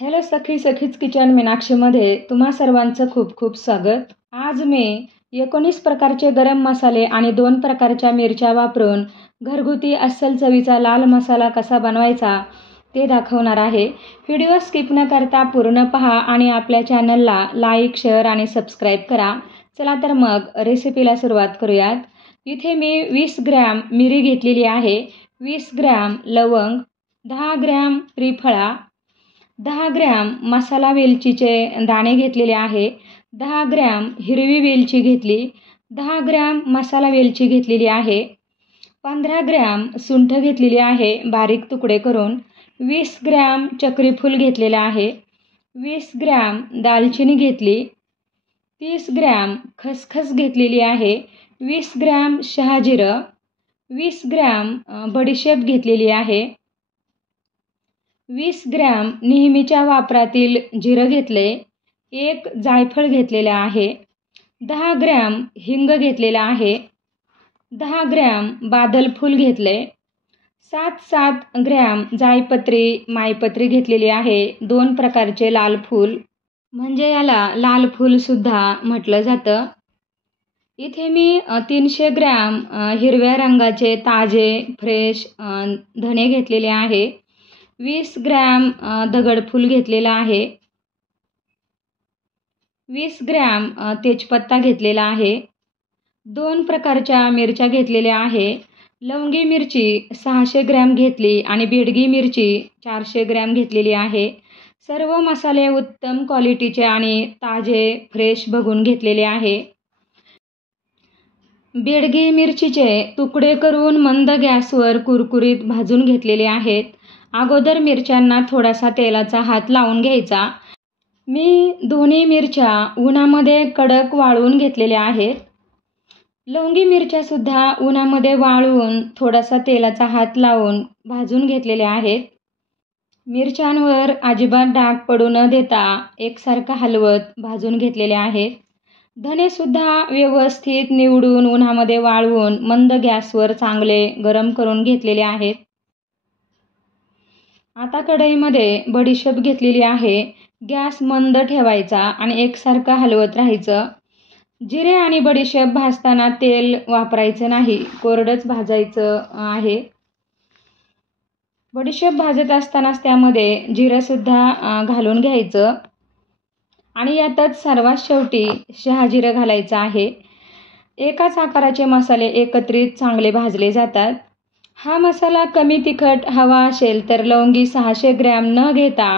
Hello सखीच kitchen मीनाक्षीमध्ये तुम्हा सर्वांचं खूप खूप स्वागत। आज मी 19 प्रकारचे गरम मसाले आणि 2 प्रकारच्या मिरच्या वापरून घरगुती अस्सल चवीचा लाल मसाला कसा बनवायचा ते दाखवणार आहे। व्हिडिओ स्किप न करता पूर्ण पहा आणि आपल्या चॅनलला लाईक, शेअर आणि सबस्क्राईब करा। चला तर मग रेसिपीला सुरुवात करूयात। इथे मी 20 ग्रॅम मिरी घेतलेली आहे, 20 ग्रॅम लवंग, 10 ग्रॅम त्रिफळा, 10 ग्रॅम मसाला वेलचीचे दाणे घेतलेले आहे, 10 ग्रॅम हिरवी वेलची घेतली, 10 ग्रॅम मसाला वेलची घेतलेली आहे, 15 ग्रॅम सुंठ घेतलेली आहे बारीक तुकडे करून, 20 ग्रॅम चक्रीफूल घेतलेले आहे, 20 ग्रॅम दालचिनी घेतली, 30 ग्रॅम खसखस घेतलेली आहे, 20 ग्रॅम शहाजिरं, 20 ग्रॅम बडीशेप घेतलेली आहे, 20 ग्रॅम नेहमीच्या वापरातील जिरं घेतले, 1 जायफळ घेतलेलं आहे, 10 ग्रॅम हिंग घेतलेला आहे, 10 ग्रॅम बादलफूल घेतले, 7 ग्रॅम जायपत्री मायपत्री घेतलेली आहे, 2 प्रकारचे लाल फूल म्हणजे याला लाल फूल सुद्धा म्हटलं जातं। इथे मी 300 ग्रॅम हिरव्या रंगाचे ताजे फ्रेश धणे घेतलेले आहे, 20 ग्रॅम दगडफूल घेतलेला आहे, 20 ग्रॅम तेजपत्ता घेतलेला आहे, 2 प्रकारच्या मिरच्या घेतलेल्या आहे। लवंगी मिरची 600 ग्रॅम घेतली आणि बेडगी मिरची 400 ग्रॅम घेतलेली आहे। सर्व मसाले उत्तम क्वालिटीचे आणि ताजे फ्रेश बघून घेतलेले आहे। बेडगी मिरचीचे तुकडे करून मंद गॅसवर कुरकुरीत भाजून घेतलेले आहेत। अगोदर मिरच्यांना थोडासा तेलाचा हात लावून घ्यायचा। मी दोन्ही मिरच्या उन्हामध्ये कडक वाळवून घेतलेल्या आहेत। लवंगी मिरच्या सुद्धा उन्हामध्ये वाळवून थोडासा तेलाचा हात लावून भाजून घेतलेल्या आहेत। मिरच्यांवर अजिबात डाग पडू न देता एकसारखं हलवत भाजून घेतलेले आहेत। धने सुद्धा व्यवस्थित निवडून उन्हामध्ये वाळवून मंद गॅसवर चांगले गरम करून घेतलेले आहेत। आता कढईमध्ये बडीशेप घेतलेली आहे, गॅस मंद ठेवायचा आणि एकसारखं हलवत राहायचं। जिरे आणि बडीशेप भाजताना तेल वापरायचं नाही, कोरडंच भाजायचं आहे। बडीशेप भाजत असतानाच त्यामध्ये जिरंसुद्धा घालून घ्यायचं आणि यातच सर्वात शेवटी शहाजिरं घालायचं आहे। एकाच आकाराचे मसाले एकत्रित चांगले भाजले जातात। हा मसाला कमी तिखट हवा असेल तर लवंगी 600 ग्रॅम न घेता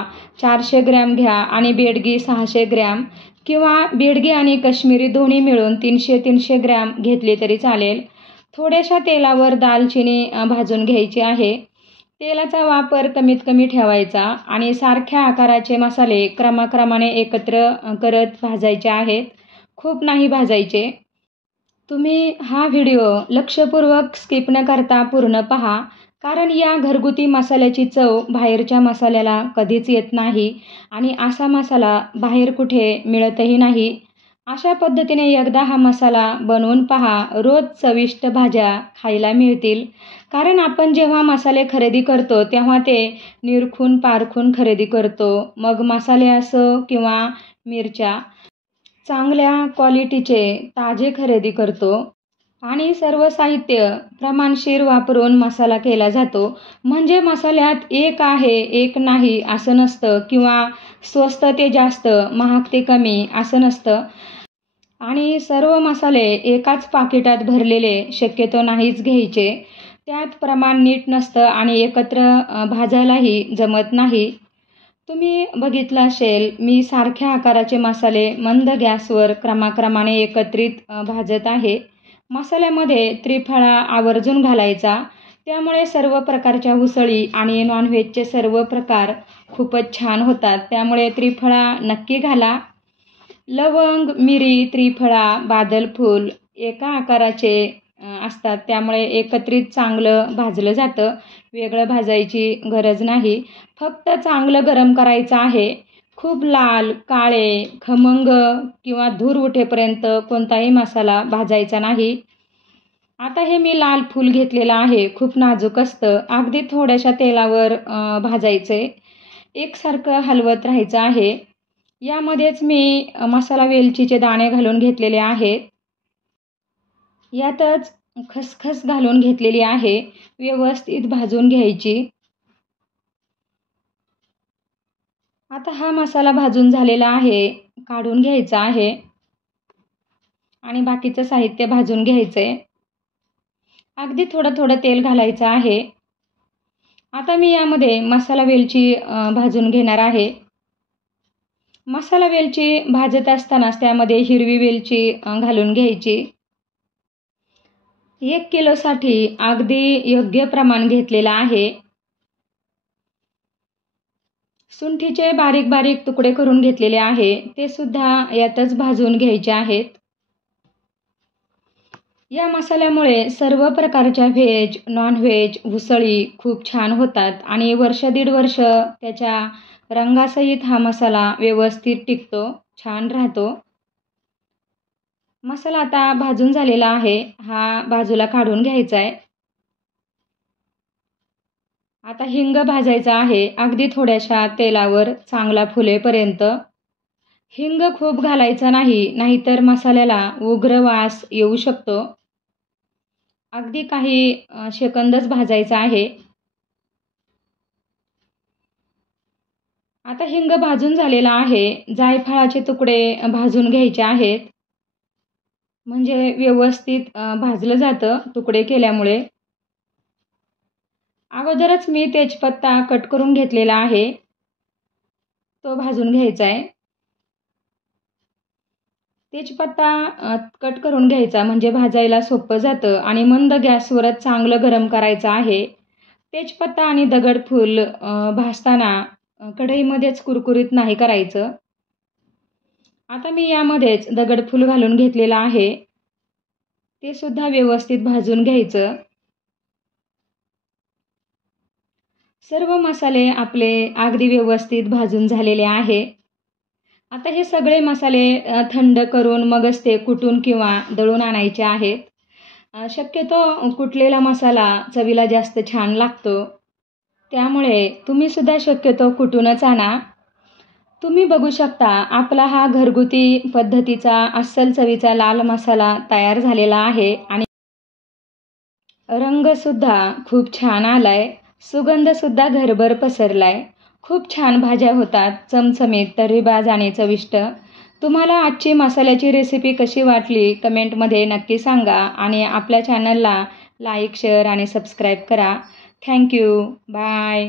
400 ग्रॅम घ्या आणि बेडगी 600 ग्रॅम किंवा बेडगी आणि काश्मीरी दोन्ही मिळून 300 ग्रॅम घेतली तरी चालेल। थोड्याशा तेलावर दालचिनी भाजून घ्यायची आहे। तेलाचा वापर कमीत कमी ठेवायचा आणि सारख्या आकाराचे मसाले क्रमाक्रमाने एकत्र करत भाजायचे आहेत, खूप नाही भाजायचे। तुम्ही हा व्हिडिओ लक्षपूर्वक स्किप न करता पूर्ण पहा, कारण या घरगुती मसाल्याची चव बाहेरच्या मसाल्याला कधीच येत नाही आणि असा मसाला बाहेर कुठे मिळतही नाही। अशा पद्धतीने एकदा हा मसाला बनवून पहा, रोज चविष्ट भाज्या खायला मिळतील। कारण आपण जेव्हा मसाले खरेदी करतो तेव्हा ते निरखून पारखून खरेदी करतो, मग मसाले असो किंवा मिरच्या चांगल्या क्वालिटीचे ताजे खरेदी करतो आणि सर्व साहित्य प्रमाणशीर वापरून मसाला केला जातो। म्हणजे मसाल्यात एक आहे एक नाही असं नसतं किंवा स्वस्त ते जास्त महाग ते कमी असं नसतं आणि सर्व मसाले एकाच पाकिटात भरलेले शक्यतो नाहीच घ्यायचे, त्यात प्रमाण नीट नसतं आणि एकत्र भाजायलाही जमत नाही। तुम्ही बघितलं असेल, मी सारख्या आकाराचे मसाले मंद गॅसवर क्रमाक्रमाने एकत्रित भाजत आहे। मसाल्यामध्ये त्रिफळा आवर्जून घालायचा, त्यामुळे सर्व प्रकारच्या उसळी आणि नॉनव्हेजचे सर्व प्रकार खूपच छान होतात, त्यामुळे त्रिफळा नक्की घाला। लवंग, मिरी, त्रिफळा, बादलफूल एका आकाराचे असतात, त्यामुळे एकत्रित चांगलं भाजलं जातं, वेगळं भाजायची गरज नाही। फक्त चांगलं गरम करायचं आहे, खूप लाल, काळे, खमंग किंवा धूर उठेपर्यंत कोणताही मसाला भाजायचा नाही। आता हे मी लाल फूल घेतलेलं आहे, खूप नाजूक असतं, अगदी थोड्याशा तेलावर भाजायचे। एकसारखं हलवत राहायचं आहे. यामध्येच मी मसाला वेलचीचे दाणे घालून घेतलेले आहेत. यातच खसखस घालून घेतलेली आहे. व्यवस्थित भाजून घ्यायची. आता हा मसाला भाजून झालेला आहे. काढून घ्यायचा आहे आणि बाकीचं साहित्य भाजून घ्यायचं आहे. अगदी थोडं थोडं तेल घालायचं आहे. आता मी यामध्ये मसाला वेलची भाजून घेणार आहे. मसाला वेलची भाजत असतानाच त्यामध्ये हिरवी वेलची घालून घ्यायची. 1 किलोसाठी अगदी योग्य प्रमाण घेतलेलं आहे. सुंठीचे बारीक बारीक तुकडे करून घेतलेले आहे. ते सुद्धा यातच भाजून घ्यायचे आहेत. या मसाल्यामुळे सर्व प्रकारच्या व्हेज, नॉन-व्हेज उसळी खूप छान होतात आणि वर्ष दीड वर्ष त्याच्या रंगासहित हा मसाला व्यवस्थित टिकतो, छान राहतो. मसाला आता भाजून झालेला आहे. हा बाजूला काढून घ्यायचा आहे. आता हिंग भाजायचा आहे. अगदी थोड्याशा तेलावर चांगला फुलेपर्यंत. हिंग खूप घालायचा नाही, नाहीतर मसाल्याला उग्र वास येऊ शकतो. अगदी काही सेकंदच भाजायचा आहे. आता हिंग भाजून झालेला आहे. जायफळाचे तुकडे भाजून घ्यायचे आहेत. म्हणजे व्यवस्थित भाजलं जातं तुकडे केल्यामुळे. अगोदरच मी तेजपत्ता कट करून घेतलेला आहे. तो भाजून घ्यायचा आहे. तेजपत्ता कट करून घ्यायचा म्हणजे भाजायला सोपं जातं आणि मंद गॅसवरच चांगलं गरम करायचं आहे. तेजपत्ता आणि दगडफूल भाजताना कढईमध्येच कुरकुरीत नाही करायचं. आता मी यामध्येच दगडफूल घालून घेतलेलं आहे. ते सुद्धा व्यवस्थित भाजून घ्यायचं. सर्व मसाले आपले अगदी व्यवस्थित भाजून झालेले आहे. आता हे सगळे मसाले थंड करून मगच ते कुटून किंवा दळून आणायचे आहेत. शक्यतो कुटलेला मसाला चवीला जास्त छान लागतो. त्यामुळे तुम्ही सुद्धा शक्यतो कुटूनच आणा. तुम्ही बघू शकता आपला हा घरगुती पद्धतीचा अस्सल चवीचा लाल मसाला तयार झालेला आहे आणि रंगसुद्धा खूप छान आलाय. सुगंधसुद्धा घरभर पसरलाय. खूप छान भाज्या होतात, चमचमीत, तर्रीबाज आणि चविष्ट. तुम्हाला आजची मसाल्याची रेसिपी कशी वाटली कमेंटमध्ये नक्की सांगा आणि आपल्या चॅनलला लाईक, शेअर आणि सबस्क्राईब करा. थँक्यू. बाय.